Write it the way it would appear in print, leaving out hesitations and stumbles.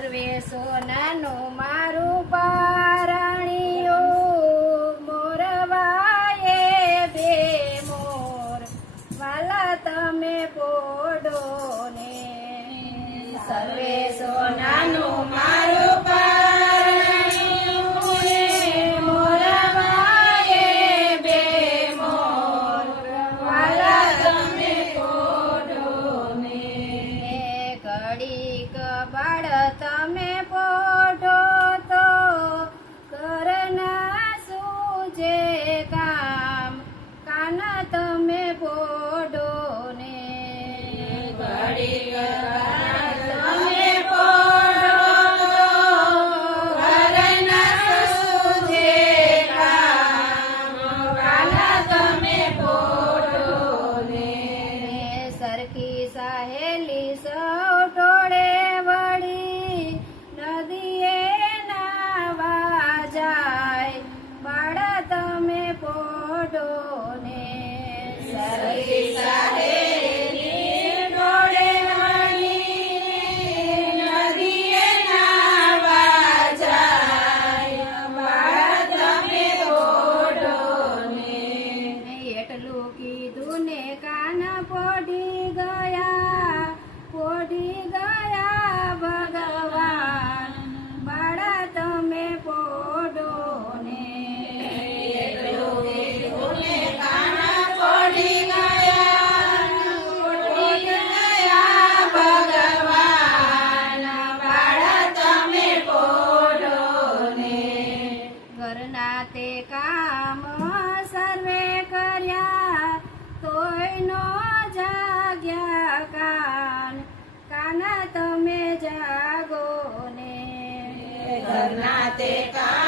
સર્વે સોનાનું મારું પારણિયું મોરવાએ બે મોર વાલા તમે પોડો ને સર્વે સોનાનું મારું પારણિયું મોરવાએ બે મોર વાલા તમે પોડો ને ઘડીક બાળ તમે પોઢો તો કરના સૂજે કામ કાન તમે પોઢો ને ઘડીક તમે પોઢો તો કરના સૂજે કામ કાન તમે પોઢો ને સરખી સહેલી સૌ ટોળે વળી નદીએ નાવા જાય બાળ તમે પોઢો ને સરખી સહેલી ટોળે વળી નદીએ નાવા જાય બાળ તમે પોઢો ને એટલું કીધું ને કાન પોઢી ગયા ભગવાન બાળા તમે પોઢો ને એટલું કીધું ને કાન પોઢી ગયા ભગવાન બાળા તમે પોઢો ને ઘરના તે કામ સર્વે કર્યા તોય નો જાગ્યા કાન કાના તમે જાગો ને ઘરના તે કામ